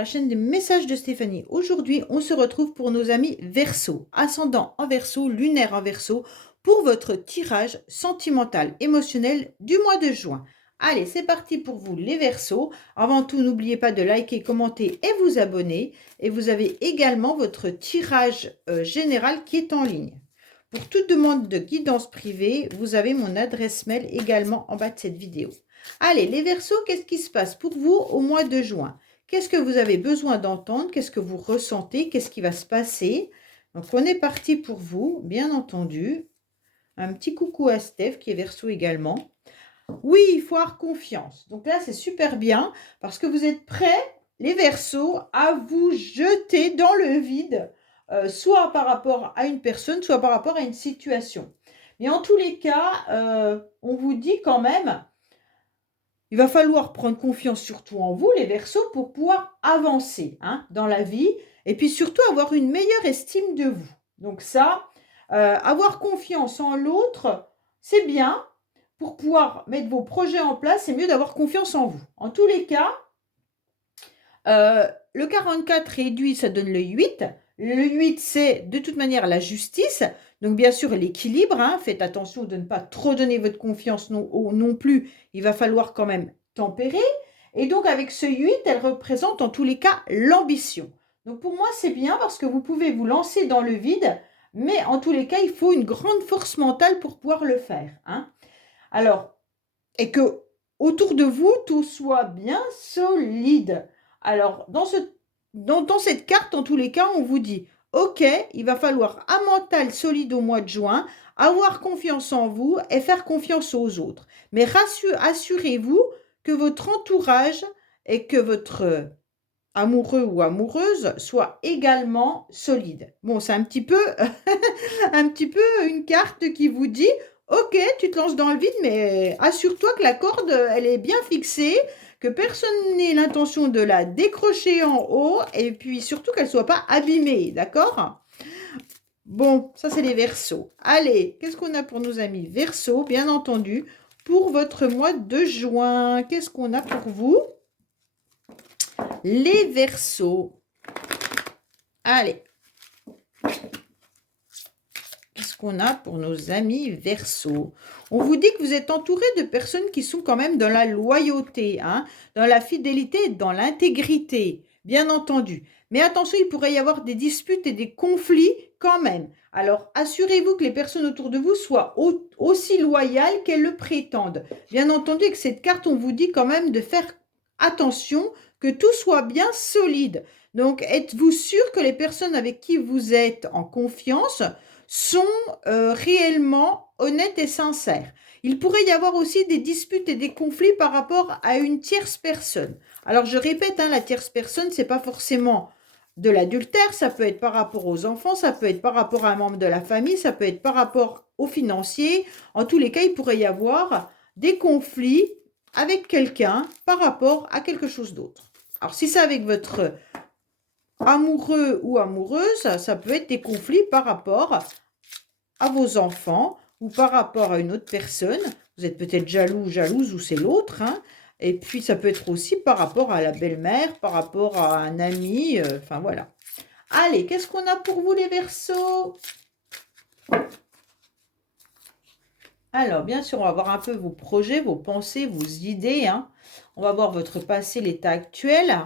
la chaîne des messages de Stéphanie. Aujourd'hui, on se retrouve pour nos amis Verseau, ascendant en Verseau, lunaire en Verseau, pour votre tirage sentimental émotionnel du mois de juin. Allez, c'est parti pour vous les Verseaux. Avant tout, n'oubliez pas de liker, commenter et vous abonner. Et vous avez également votre tirage général qui est en ligne. Pour toute demande de guidance privée, vous avez mon adresse mail également en bas de cette vidéo. Allez, les Verseaux, qu'est-ce qui se passe pour vous au mois de juin? Qu'est-ce que vous avez besoin d'entendre? Qu'est-ce que vous ressentez? Qu'est-ce qui va se passer? Donc, on est parti pour vous, bien entendu. Un petit coucou à Steph qui est Verseau également. Oui, il faut avoir confiance. Donc là, c'est super bien parce que vous êtes prêts, les Verseaux, à vous jeter dans le vide, soit par rapport à une personne, soit par rapport à une situation. Mais en tous les cas, on vous dit quand même, il va falloir prendre confiance surtout en vous, les Verseaux, pour pouvoir avancer dans la vie et puis surtout avoir une meilleure estime de vous. Donc ça, avoir confiance en l'autre, c'est bien. Pour pouvoir mettre vos projets en place, c'est mieux d'avoir confiance en vous. En tous les cas, le 44 réduit, ça donne le 8. Le 8, c'est de toute manière la justice. Donc, bien sûr, l'équilibre. Faites attention de ne pas trop donner votre confiance non plus. Il va falloir quand même tempérer. Et donc, avec ce 8, elle représente en tous les cas l'ambition. Donc, pour moi, c'est bien parce que vous pouvez vous lancer dans le vide. Mais en tous les cas, il faut une grande force mentale pour pouvoir le faire. Alors, et que autour de vous, tout soit bien solide. Alors, dans cette carte, en tous les cas, on vous dit, ok, il va falloir un mental solide au mois de juin, avoir confiance en vous et faire confiance aux autres. Mais assurez-vous que votre entourage et que votre amoureux ou amoureuse soit également solide. Bon, c'est un petit peu, un petit peu une carte qui vous dit, ok, tu te lances dans le vide, mais assure-toi que la corde, elle est bien fixée, que personne n'ait l'intention de la décrocher en haut, et puis surtout qu'elle ne soit pas abîmée, d'accord? Bon, ça c'est les Verseaux. Allez, qu'est-ce qu'on a pour nos amis Verseaux, bien entendu, pour votre mois de juin? Qu'est-ce qu'on a pour vous? Les Verseaux. Allez. Qu'est-ce qu'on a pour nos amis Verseaux? On vous dit que vous êtes entouré de personnes qui sont quand même dans la loyauté, dans la fidélité, dans l'intégrité, bien entendu. Mais attention, il pourrait y avoir des disputes et des conflits quand même. Alors, assurez-vous que les personnes autour de vous soient aussi loyales qu'elles le prétendent. Bien entendu, avec cette carte, on vous dit quand même de faire attention, que tout soit bien solide. Donc, êtes-vous sûr que les personnes avec qui vous êtes en confiance sont réellement honnêtes et sincères. Il pourrait y avoir aussi des disputes et des conflits par rapport à une tierce personne. Alors, je répète, la tierce personne, ce n'est pas forcément de l'adultère, ça peut être par rapport aux enfants, ça peut être par rapport à un membre de la famille, ça peut être par rapport aux financiers. En tous les cas, il pourrait y avoir des conflits avec quelqu'un par rapport à quelque chose d'autre. Alors, si c'est avec votre amoureux ou amoureuse, ça peut être des conflits par rapport à vos enfants ou par rapport à une autre personne. Vous êtes peut-être jaloux ou jalouse ou c'est l'autre. Et puis, ça peut être aussi par rapport à la belle-mère, par rapport à un ami. Enfin, voilà. Allez, qu'est-ce qu'on a pour vous, les Verseaux? Alors, bien sûr, on va voir un peu vos projets, vos pensées, vos idées. On va voir votre passé, l'état actuel,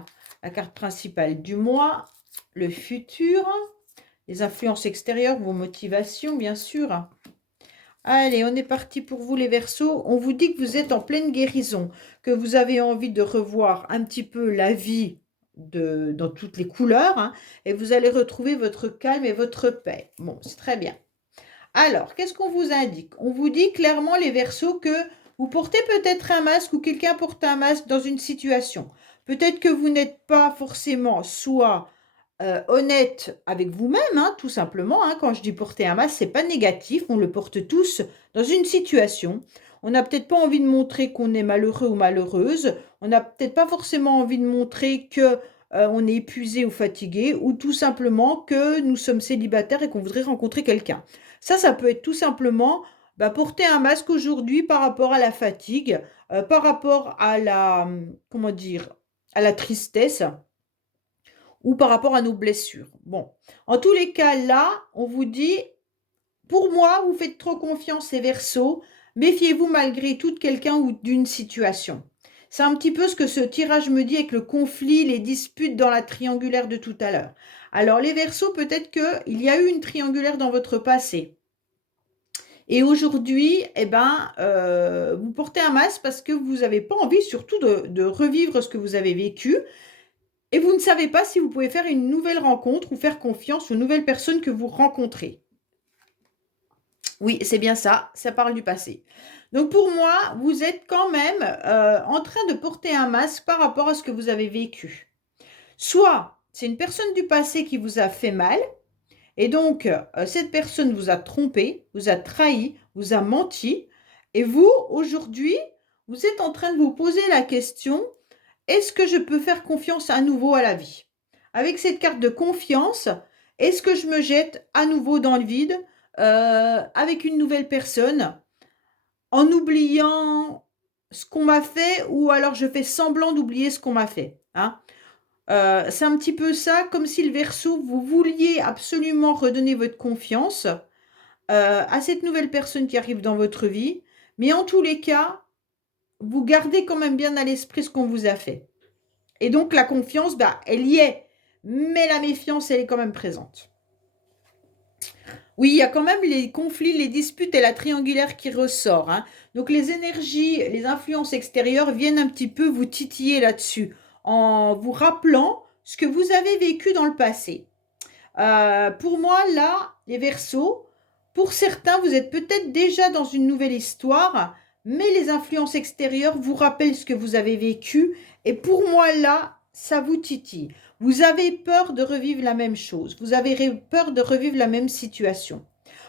la carte principale du mois, le futur, les influences extérieures, vos motivations, bien sûr. Allez, on est parti pour vous les Verseaux. On vous dit que vous êtes en pleine guérison, que vous avez envie de revoir un petit peu la vie dans toutes les couleurs, et vous allez retrouver votre calme et votre paix. Bon, c'est très bien. Alors, qu'est-ce qu'on vous indique? On vous dit clairement les Verseaux que vous portez peut-être un masque ou quelqu'un porte un masque dans une situation. Peut-être que vous n'êtes pas forcément soit honnête avec vous-même, tout simplement. Quand je dis porter un masque, c'est pas négatif. On le porte tous dans une situation. On n'a peut-être pas envie de montrer qu'on est malheureux ou malheureuse. On n'a peut-être pas forcément envie de montrer que on est épuisé ou fatigué, ou tout simplement que nous sommes célibataires et qu'on voudrait rencontrer quelqu'un. Ça peut être tout simplement porter un masque aujourd'hui par rapport à la fatigue, par rapport à la, comment dire, à la tristesse. ou par rapport à nos blessures. Bon, en tous les cas, là, on vous dit, pour moi, vous faites trop confiance les Verseaux, méfiez-vous malgré tout de quelqu'un ou d'une situation. C'est un petit peu ce que ce tirage me dit avec le conflit, les disputes dans la triangulaire de tout à l'heure. Alors les Verseaux, peut-être qu'il y a eu une triangulaire dans votre passé. Et aujourd'hui, eh ben, vous portez un masque parce que vous n'avez pas envie surtout de revivre ce que vous avez vécu. Et vous ne savez pas si vous pouvez faire une nouvelle rencontre ou faire confiance aux nouvelles personnes que vous rencontrez. Oui, c'est bien ça, ça parle du passé. Donc pour moi, vous êtes quand même en train de porter un masque par rapport à ce que vous avez vécu. Soit c'est une personne du passé qui vous a fait mal, et donc cette personne vous a trompé, vous a trahi, vous a menti, et vous, aujourd'hui, vous êtes en train de vous poser la question, est-ce que je peux faire confiance à nouveau à la vie? Avec cette carte de confiance, est-ce que je me jette à nouveau dans le vide avec une nouvelle personne en oubliant ce qu'on m'a fait ou alors je fais semblant d'oublier ce qu'on m'a fait, hein? C'est un petit peu ça, comme si le Verseau, vous vouliez absolument redonner votre confiance à cette nouvelle personne qui arrive dans votre vie, mais en tous les cas, vous gardez quand même bien à l'esprit ce qu'on vous a fait. Et donc la confiance, bah, elle y est, mais la méfiance, elle est quand même présente. Oui, il y a quand même les conflits, les disputes et la triangulaire qui ressort, hein. Donc les énergies, les influences extérieures viennent un petit peu vous titiller là-dessus, en vous rappelant ce que vous avez vécu dans le passé. Pour moi, là, les Verseaux, pour certains, vous êtes peut-être déjà dans une nouvelle histoire, mais les influences extérieures vous rappellent ce que vous avez vécu. Et pour moi, là, ça vous titille. Vous avez peur de revivre la même chose. Vous avez peur de revivre la même situation.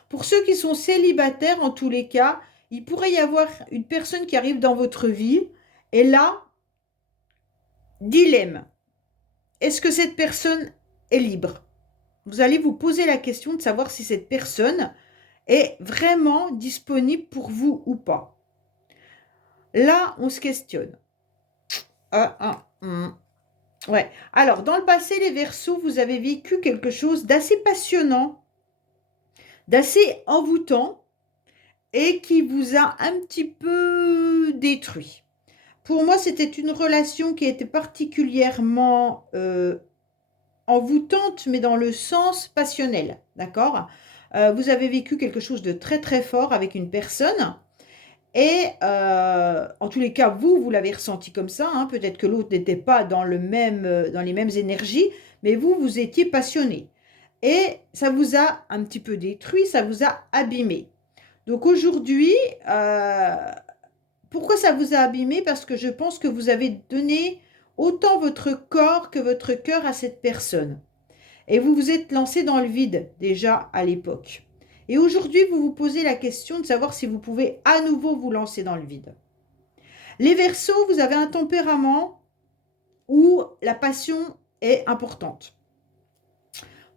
Pour ceux qui sont célibataires, en tous les cas, il pourrait y avoir une personne qui arrive dans votre vie. Et là, dilemme. Est-ce que cette personne est libre? Vous allez vous poser la question de savoir si cette personne est vraiment disponible pour vous ou pas. Là, on se questionne. Ouais. Alors, dans le passé, les Verseaux, vous avez vécu quelque chose d'assez passionnant, d'assez envoûtant et qui vous a un petit peu détruit. Pour moi, c'était une relation qui était particulièrement envoûtante, mais dans le sens passionnel, d'accord? Vous avez vécu quelque chose de très très fort avec une personne et en tous les cas, vous l'avez ressenti comme ça, hein. Peut-être que l'autre n'était pas dans le même, dans les mêmes énergies, mais vous étiez passionné et ça vous a un petit peu détruit, ça vous a abîmé. Donc aujourd'hui, pourquoi ça vous a abîmé? Parce que je pense que vous avez donné autant votre corps que votre cœur à cette personne. Et vous vous êtes lancé dans le vide déjà à l'époque. Et aujourd'hui, vous vous posez la question de savoir si vous pouvez à nouveau vous lancer dans le vide. Les Verseaux, vous avez un tempérament où la passion est importante.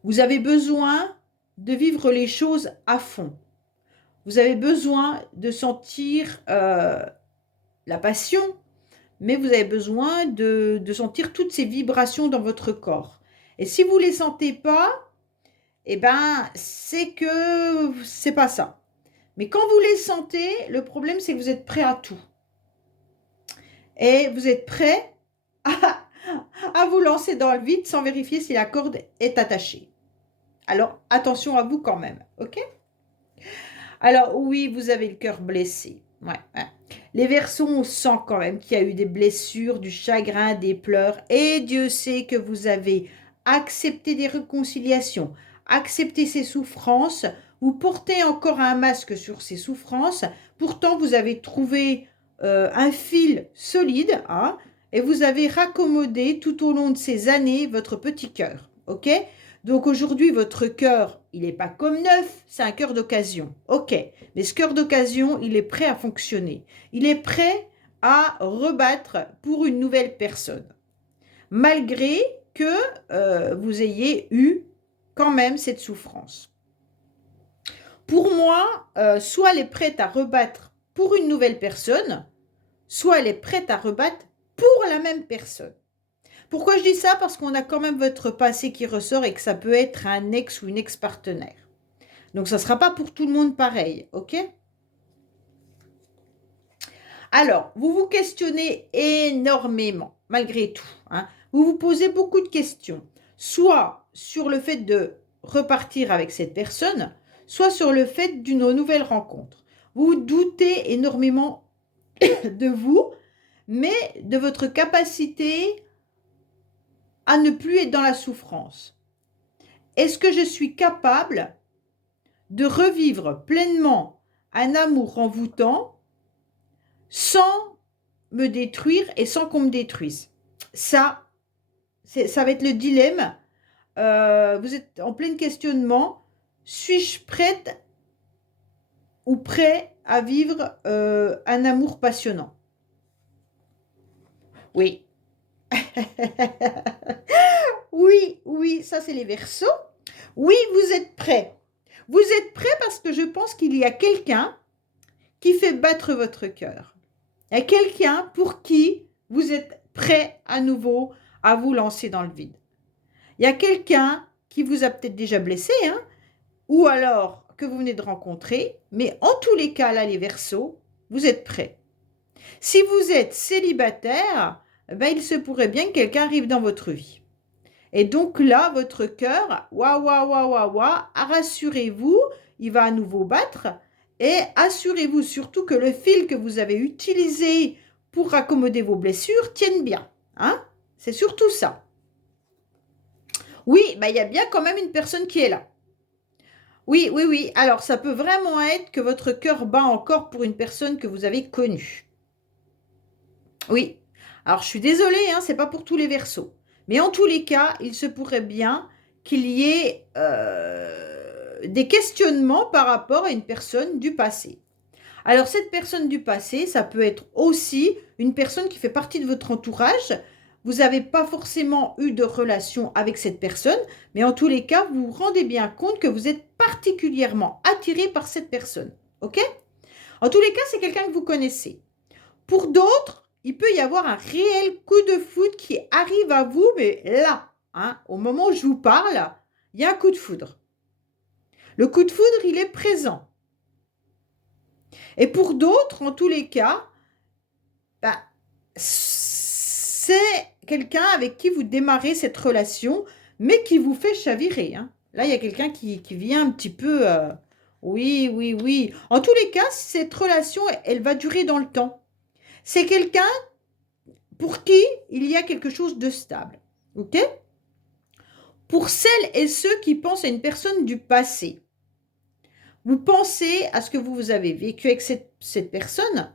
Vous avez besoin de vivre les choses à fond. Vous avez besoin de sentir la passion, mais vous avez besoin de sentir toutes ces vibrations dans votre corps. Et si vous ne les sentez pas, eh ben, c'est que c'est pas ça. Mais quand vous les sentez, le problème, c'est que vous êtes prêt à tout. Et vous êtes prêt à vous lancer dans le vide sans vérifier si la corde est attachée. Alors, attention à vous quand même, ok? Alors, oui, vous avez le cœur blessé. Ouais. Les Verseaux, on sent quand même qu'il y a eu des blessures, du chagrin, des pleurs. Et Dieu sait que vous avez accepté des réconciliations, accepté ces souffrances. Vous portez encore un masque sur ces souffrances. Pourtant, vous avez trouvé un fil solide, hein, et vous avez raccommodé tout au long de ces années votre petit cœur. Ok? Donc aujourd'hui, votre cœur, il n'est pas comme neuf, c'est un cœur d'occasion. Ok, mais ce cœur d'occasion, il est prêt à fonctionner. Il est prêt à rebattre pour une nouvelle personne. Malgré que vous ayez eu quand même cette souffrance. Pour moi, soit elle est prête à rebattre pour une nouvelle personne, soit elle est prête à rebattre pour la même personne. Pourquoi je dis ça? Parce qu'on a quand même votre passé qui ressort et que ça peut être un ex ou une ex-partenaire. Donc, ça ne sera pas pour tout le monde pareil, ok? Alors, vous vous questionnez énormément, malgré tout, hein. Vous vous posez beaucoup de questions, soit sur le fait de repartir avec cette personne, soit sur le fait d'une nouvelle rencontre. Vous doutez énormément de vous, mais de votre capacité à ne plus être dans la souffrance. Est-ce que je suis capable de revivre pleinement un amour envoûtant sans me détruire et sans qu'on me détruise? Ça va être le dilemme. Vous êtes en plein questionnement. Suis-je prête ou prêt à vivre un amour passionnant? Oui. Oui, oui, ça c'est les Verseaux. Oui, vous êtes prêts. Vous êtes prêts parce que je pense qu'il y a quelqu'un qui fait battre votre cœur. Il y a quelqu'un pour qui vous êtes prêt à nouveau à vous lancer dans le vide. Il y a quelqu'un qui vous a peut-être déjà blessé, hein, ou alors que vous venez de rencontrer, mais en tous les cas, là, les Verseaux, vous êtes prêts. Si vous êtes célibataire, ben, il se pourrait bien que quelqu'un arrive dans votre vie. Et donc là, votre cœur, rassurez-vous, il va à nouveau battre. Et assurez-vous surtout que le fil que vous avez utilisé pour raccommoder vos blessures tienne bien. Hein? C'est surtout ça. Oui, ben, il y a bien quand même une personne qui est là. Oui, oui, oui. Alors, ça peut vraiment être que votre cœur bat encore pour une personne que vous avez connue. Oui. Alors, je suis désolée, hein, ce n'est pas pour tous les Verseaux. Mais en tous les cas, il se pourrait bien qu'il y ait des questionnements par rapport à une personne du passé. Alors, cette personne du passé, ça peut être aussi une personne qui fait partie de votre entourage. Vous n'avez pas forcément eu de relation avec cette personne, mais en tous les cas, vous vous rendez bien compte que vous êtes particulièrement attiré par cette personne. OK? En tous les cas, c'est quelqu'un que vous connaissez. Pour d'autres, il peut y avoir un réel coup de foudre qui arrive à vous, mais là, hein, au moment où je vous parle, il y a un coup de foudre. Le coup de foudre, il est présent. Et pour d'autres, en tous les cas, bah, c'est quelqu'un avec qui vous démarrez cette relation, mais qui vous fait chavirer. Hein. Là, il y a quelqu'un qui vient un petit peu... oui, oui, oui. En tous les cas, cette relation, elle va durer dans le temps. C'est quelqu'un pour qui il y a quelque chose de stable. OK? Pour celles et ceux qui pensent à une personne du passé, vous pensez à ce que vous avez vécu avec cette personne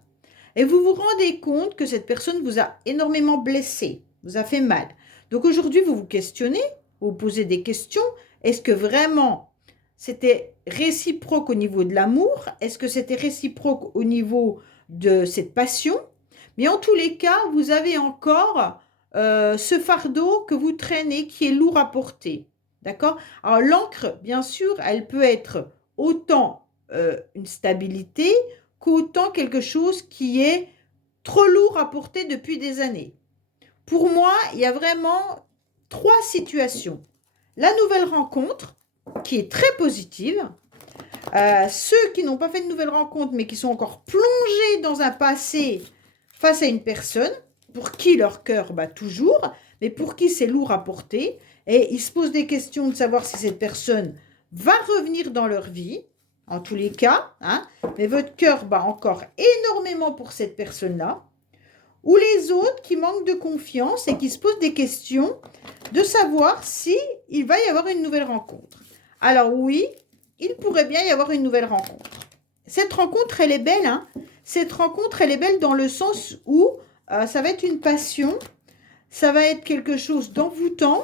et vous vous rendez compte que cette personne vous a énormément blessé, vous a fait mal. Donc aujourd'hui, vous vous questionnez, vous vous posez des questions. Est-ce que vraiment c'était réciproque au niveau de l'amour? Est-ce que c'était réciproque au niveau de cette passion? Mais en tous les cas, vous avez encore ce fardeau que vous traînez qui est lourd à porter. D'accord? Alors l'encre, bien sûr, elle peut être autant une stabilité qu'autant quelque chose qui est trop lourd à porter depuis des années. Pour moi, il y a vraiment 3 situations. La nouvelle rencontre, qui est très positive. Ceux qui n'ont pas fait de nouvelle rencontre, mais qui sont encore plongés dans un passé face à une personne, pour qui leur cœur bat toujours, mais pour qui c'est lourd à porter, et ils se posent des questions de savoir si cette personne va revenir dans leur vie, en tous les cas, hein, mais votre cœur bat encore énormément pour cette personne-là, ou les autres qui manquent de confiance et qui se posent des questions de savoir si il va y avoir une nouvelle rencontre. Alors oui, il pourrait bien y avoir une nouvelle rencontre. Cette rencontre, elle est belle, hein. Cette rencontre, elle est belle dans le sens où ça va être une passion, ça va être quelque chose d'envoûtant,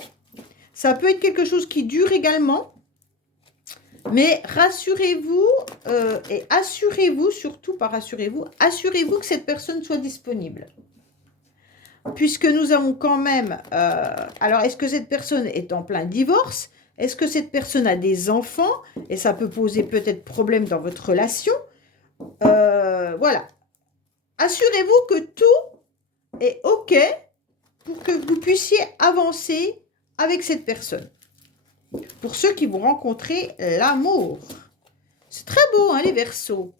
ça peut être quelque chose qui dure également, mais rassurez-vous et assurez-vous, surtout pas rassurez-vous, assurez-vous que cette personne soit disponible. Puisque nous avons quand même... alors, est-ce que cette personne est en plein divorce? Est-ce que cette personne a des enfants? Et ça peut poser peut-être problème dans votre relation. Voilà. Assurez-vous que tout est OK pour que vous puissiez avancer avec cette personne. Pour ceux qui vont rencontrer l'amour. C'est très beau, hein, les Verseaux.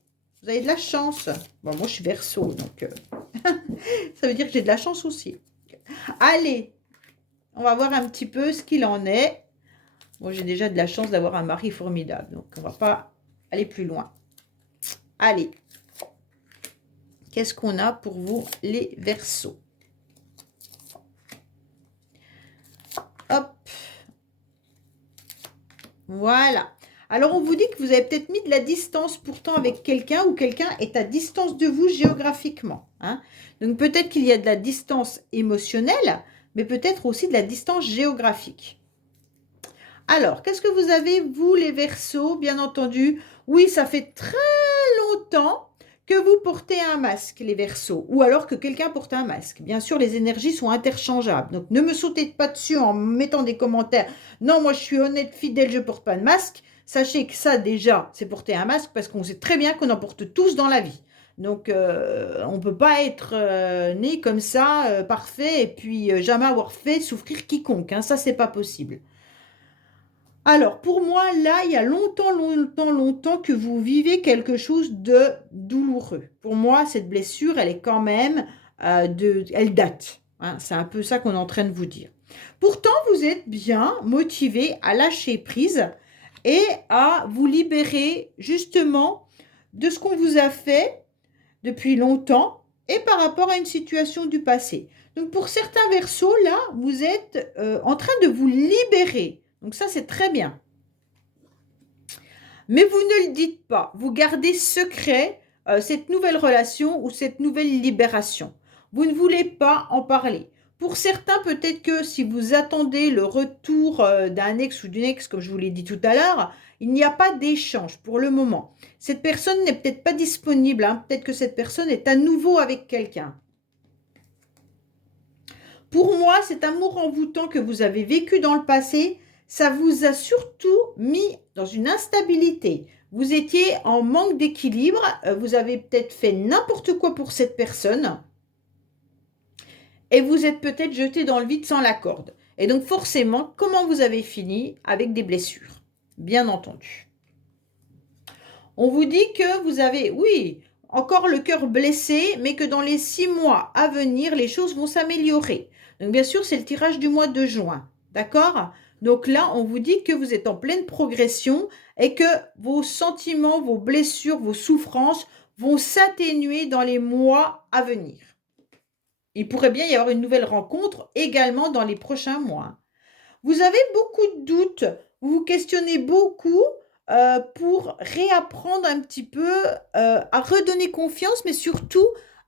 Vous avez de la chance. Bon, moi, je suis Verseau, donc ça veut dire que j'ai de la chance aussi. Allez, on va voir un petit peu ce qu'il en est. Moi, j'ai déjà de la chance d'avoir un mari formidable, donc on ne va pas aller plus loin. Allez, qu'est-ce qu'on a pour vous, les Verseaux? Hop. Voilà. Alors, on vous dit que vous avez peut-être mis de la distance pourtant avec quelqu'un ou quelqu'un est à distance de vous géographiquement. Hein. Donc, peut-être qu'il y a de la distance émotionnelle, mais peut-être aussi de la distance géographique. Alors, qu'est-ce que vous avez, vous, les Verseaux? Bien entendu, oui, ça fait très longtemps que vous portez un masque, les Verseaux, ou alors que quelqu'un porte un masque. Bien sûr, les énergies sont interchangeables. Donc, ne me sautez pas dessus en mettant des commentaires. Non, moi, je suis honnête, fidèle, je ne porte pas de masque. Sachez que ça, déjà, c'est porter un masque parce qu'on sait très bien qu'on en porte tous dans la vie. Donc, on ne peut pas être né comme ça, parfait, et puis jamais avoir fait souffrir quiconque. Hein. Ça, c'est pas possible. Alors, pour moi, là, il y a longtemps que vous vivez quelque chose de douloureux. Pour moi, cette blessure, elle est quand même, elle date. Hein, c'est un peu ça qu'on est en train de vous dire. Pourtant, vous êtes bien motivé à lâcher prise et à vous libérer justement de ce qu'on vous a fait depuis longtemps et par rapport à une situation du passé. Donc, pour certains Verseaux, là, vous êtes en train de vous libérer. Donc ça, c'est très bien. Mais vous ne le dites pas. Vous gardez secret cette nouvelle relation ou cette nouvelle libération. Vous ne voulez pas en parler. Pour certains, peut-être que si vous attendez le retour d'un ex ou d'une ex, comme je vous l'ai dit tout à l'heure, il n'y a pas d'échange pour le moment. Cette personne n'est peut-être pas disponible. Hein. Peut-être que cette personne est à nouveau avec quelqu'un. Pour moi, cet amour envoûtant que vous avez vécu dans le passé, ça vous a surtout mis dans une instabilité. Vous étiez en manque d'équilibre, vous avez peut-être fait n'importe quoi pour cette personne et vous êtes peut-être jeté dans le vide sans la corde. Et donc forcément, comment vous avez fini? Avec des blessures, bien entendu. On vous dit que vous avez, oui, encore le cœur blessé, mais que dans les 6 mois à venir, les choses vont s'améliorer. Donc bien sûr, c'est le tirage du mois de juin, d'accord? Donc là, on vous dit que vous êtes en pleine progression et que vos sentiments, vos blessures, vos souffrances vont s'atténuer dans les mois à venir. Il pourrait bien y avoir une nouvelle rencontre également dans les prochains mois. Vous avez beaucoup de doutes, vous vous questionnez beaucoup pour réapprendre un petit peu à redonner confiance, mais surtout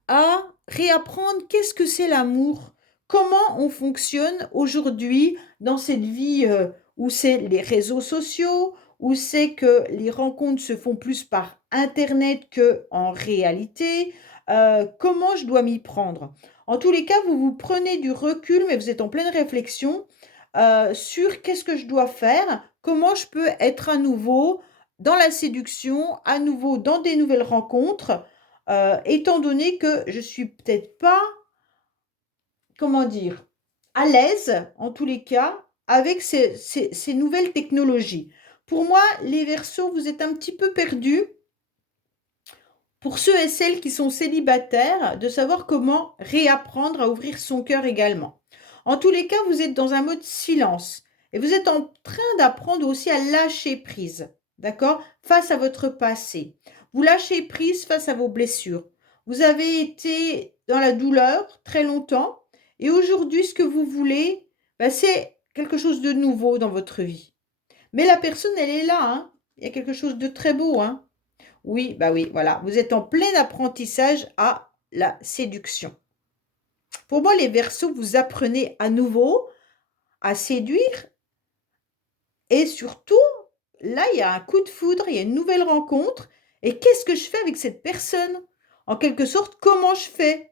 à réapprendre qu'est-ce que c'est l'amour. Comment on fonctionne aujourd'hui dans cette vie où c'est les réseaux sociaux, où c'est que les rencontres se font plus par Internet qu'en réalité. Comment je dois m'y prendre? En tous les cas, vous vous prenez du recul, mais vous êtes en pleine réflexion sur qu'est-ce que je dois faire, comment je peux être à nouveau dans la séduction, à nouveau dans des nouvelles rencontres, étant donné que je suis peut-être pas comment dire, à l'aise, en tous les cas, avec ces nouvelles technologies. Pour moi, les Verseaux, vous êtes un petit peu perdus. Pour ceux et celles qui sont célibataires, de savoir comment réapprendre à ouvrir son cœur également. En tous les cas, vous êtes dans un mode silence et vous êtes en train d'apprendre aussi à lâcher prise, d'accord, face à votre passé. Vous lâchez prise face à vos blessures. Vous avez été dans la douleur très longtemps et aujourd'hui, ce que vous voulez, c'est quelque chose de nouveau dans votre vie. Mais la personne, elle est là, hein. Il y a quelque chose de très beau, hein. Oui, bah oui, voilà. Vous êtes en plein apprentissage à la séduction. Pour moi, les Verseaux, vous apprenez à nouveau à séduire et surtout, là, il y a un coup de foudre, il y a une nouvelle rencontre. Et qu'est-ce que je fais avec cette personne? En quelque sorte, comment je fais?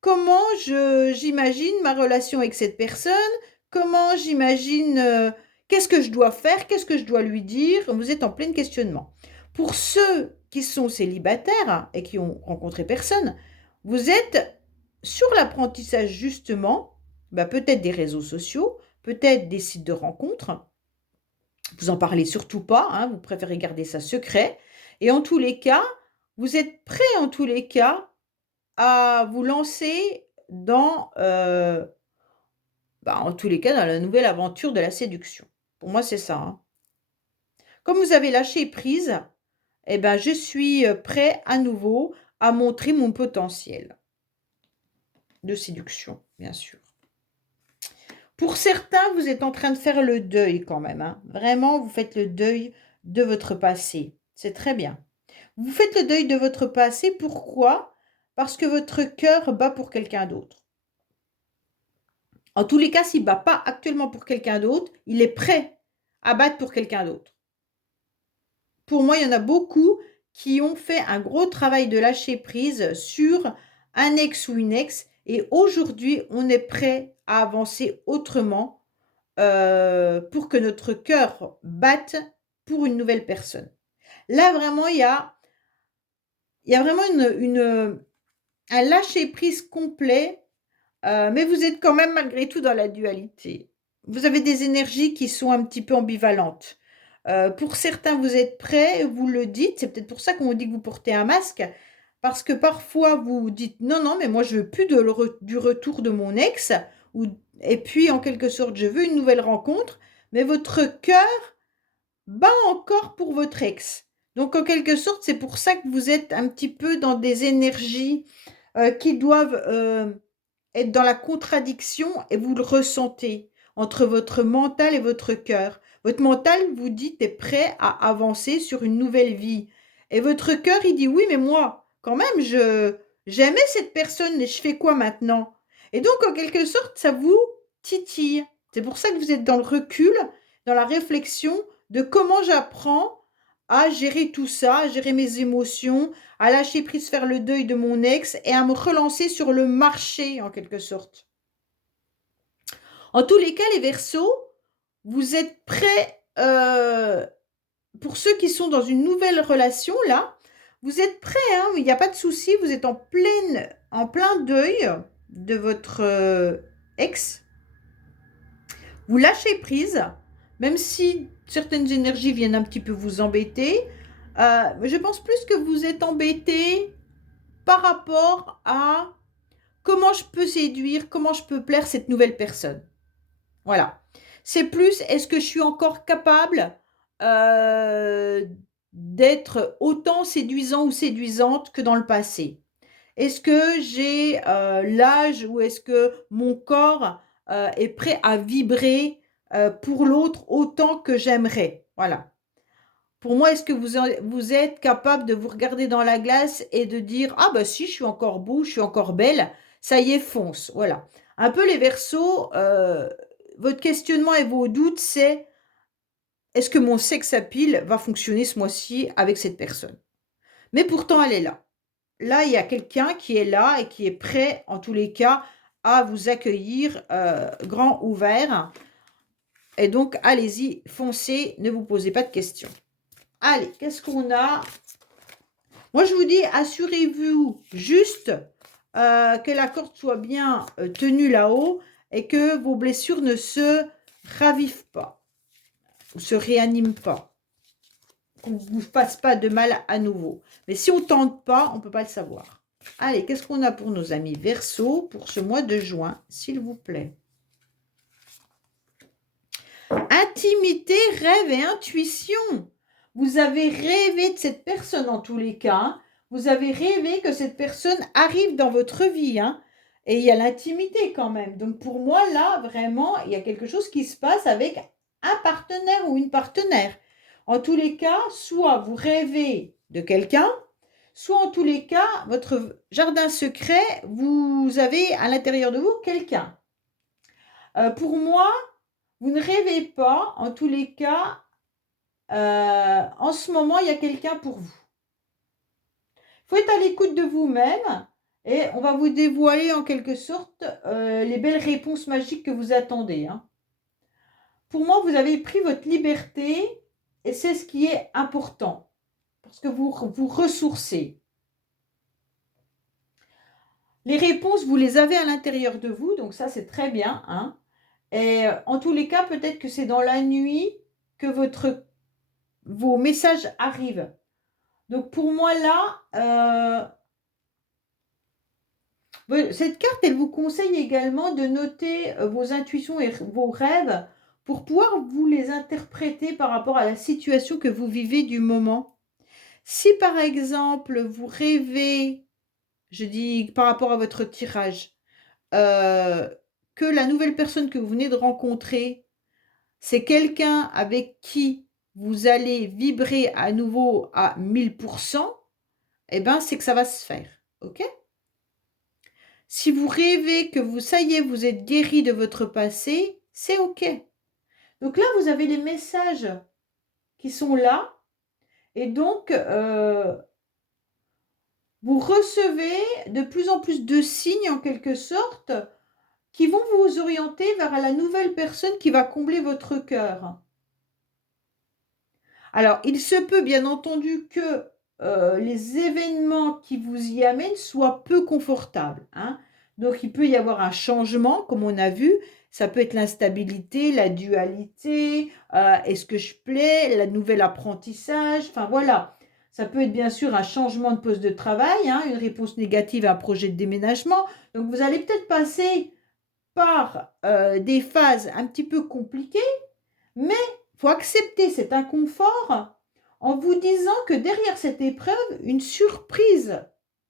Comment j'imagine ma relation avec cette personne? Comment j'imagine qu'est-ce que je dois faire? Qu'est-ce que je dois lui dire? Vous êtes en plein questionnement. Pour ceux qui sont célibataires hein, et qui ont rencontré personne, vous êtes sur l'apprentissage justement, bah, peut-être des réseaux sociaux, peut-être des sites de rencontres. Vous en parlez surtout pas, hein, vous préférez garder ça secret. Et en tous les cas, vous êtes prêt en tous les cas à vous lancer dans, bah, en tous les cas, dans la nouvelle aventure de la séduction. Pour moi, c'est ça, hein. Comme vous avez lâché prise, eh ben, je suis prêt à nouveau à montrer mon potentiel de séduction, bien sûr. Pour certains, vous êtes en train de faire le deuil quand même, hein. Vraiment, vous faites le deuil de votre passé. C'est très bien. Vous faites le deuil de votre passé. Pourquoi? Parce que votre cœur bat pour quelqu'un d'autre. En tous les cas, s'il ne bat pas actuellement pour quelqu'un d'autre, il est prêt à battre pour quelqu'un d'autre. Pour moi, il y en a beaucoup qui ont fait un gros travail de lâcher prise sur un ex ou une ex et aujourd'hui, on est prêt à avancer autrement pour que notre cœur batte pour une nouvelle personne. Là, vraiment, il y a vraiment un lâcher prise complet, mais vous êtes quand même malgré tout dans la dualité. Vous avez des énergies qui sont un petit peu ambivalentes. Pour certains, vous êtes prêts, vous le dites, c'est peut-être pour ça qu'on vous dit que vous portez un masque, parce que parfois vous dites non, non, mais moi je veux plus du retour de mon ex, ou, et puis en quelque sorte je veux une nouvelle rencontre, mais votre cœur bat encore pour votre ex. Donc en quelque sorte, c'est pour ça que vous êtes un petit peu dans des énergies qui doivent être dans la contradiction et vous le ressentez entre votre mental et votre cœur. Votre mental vous dit t'es prêt à avancer sur une nouvelle vie. Et votre cœur, il dit oui, mais moi, quand même, j'aimais cette personne et je fais quoi maintenant? Et donc, en quelque sorte, ça vous titille. C'est pour ça que vous êtes dans le recul, dans la réflexion de comment j'apprends à gérer tout ça, à gérer mes émotions, à lâcher prise, faire le deuil de mon ex et à me relancer sur le marché en quelque sorte. En tous les cas, les Verseaux, vous êtes prêts, pour ceux qui sont dans une nouvelle relation là, vous êtes prêts, hein, il n'y a pas de souci, vous êtes en plein deuil de votre ex. Vous lâchez prise, même si certaines énergies viennent un petit peu vous embêter. Je pense plus que vous êtes embêté par rapport à comment je peux séduire, comment je peux plaire cette nouvelle personne. Voilà. C'est plus, est-ce que je suis encore capable d'être autant séduisant ou séduisante que dans le passé? Est-ce que j'ai l'âge ou est-ce que mon corps est prêt à vibrer pour l'autre autant que j'aimerais? Voilà. Pour moi, est-ce que vous êtes capable de vous regarder dans la glace et de dire ah bah si, je suis encore beau, je suis encore belle, ça y est, fonce. Voilà. Un peu les Verseaux, votre questionnement et vos doutes, c'est est-ce que mon sex appeal va fonctionner ce mois-ci avec cette personne? Mais pourtant, elle est là. Là, il y a quelqu'un qui est là et qui est prêt, en tous les cas, à vous accueillir grand ouvert. Et donc, allez-y, foncez, ne vous posez pas de questions. Allez, qu'est-ce qu'on a? Moi, je vous dis, assurez-vous juste que la corde soit bien tenue là-haut et que vos blessures ne se ravivent pas ou se réaniment pas. Qu'on ne vous fasse pas de mal à nouveau. Mais si on ne tente pas, on ne peut pas le savoir. Allez, qu'est-ce qu'on a pour nos amis Verseaux pour ce mois de juin, s'il vous plaît? Intimité, rêve et intuition. Vous avez rêvé de cette personne en tous les cas. Hein. Vous avez rêvé que cette personne arrive dans votre vie. Hein. Et il y a l'intimité quand même. Donc pour moi, là, vraiment, il y a quelque chose qui se passe avec un partenaire ou une partenaire. En tous les cas, soit vous rêvez de quelqu'un, soit en tous les cas, votre jardin secret, vous avez à l'intérieur de vous quelqu'un. Pour moi, vous ne rêvez pas, en tous les cas, en ce moment, il y a quelqu'un pour vous. Il faut être à l'écoute de vous-même et on va vous dévoiler en quelque sorte les belles réponses magiques que vous attendez. Hein. Pour moi, vous avez pris votre liberté et c'est ce qui est important parce que vous vous ressourcez. Les réponses, vous les avez à l'intérieur de vous, donc ça, c'est très bien, hein. Et en tous les cas, peut-être que c'est dans la nuit que vos messages arrivent. Donc pour moi là, cette carte, elle vous conseille également de noter vos intuitions et vos rêves pour pouvoir vous les interpréter par rapport à la situation que vous vivez du moment. Si par exemple vous rêvez, je dis par rapport à votre tirage, euh, que la nouvelle personne que vous venez de rencontrer, c'est quelqu'un avec qui vous allez vibrer à nouveau à 1000%, eh ben c'est que ça va se faire. OK? Si vous rêvez que vous, ça y est, vous êtes guéri de votre passé, c'est OK. Donc là, vous avez les messages qui sont là. Et donc, vous recevez de plus en plus de signes, en quelque sorte, qui vont vous orienter vers la nouvelle personne qui va combler votre cœur. Alors, il se peut, bien entendu, que les événements qui vous y amènent soient peu confortables, hein. Donc, il peut y avoir un changement, comme on a vu. Ça peut être l'instabilité, la dualité, est-ce que je plais, le nouvel apprentissage, enfin voilà. Ça peut être bien sûr un changement de poste de travail, hein, une réponse négative à un projet de déménagement. Donc, vous allez peut-être passer par des phases un petit peu compliquées, mais il faut accepter cet inconfort en vous disant que derrière cette épreuve, une surprise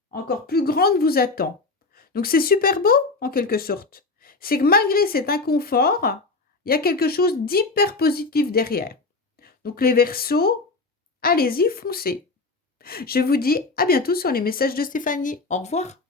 encore plus grande vous attend. Donc c'est super beau en quelque sorte. C'est que malgré cet inconfort, il y a quelque chose d'hyper positif derrière. Donc les Verseaux, allez-y, foncez. Je vous dis à bientôt sur les messages de Stéphanie. Au revoir.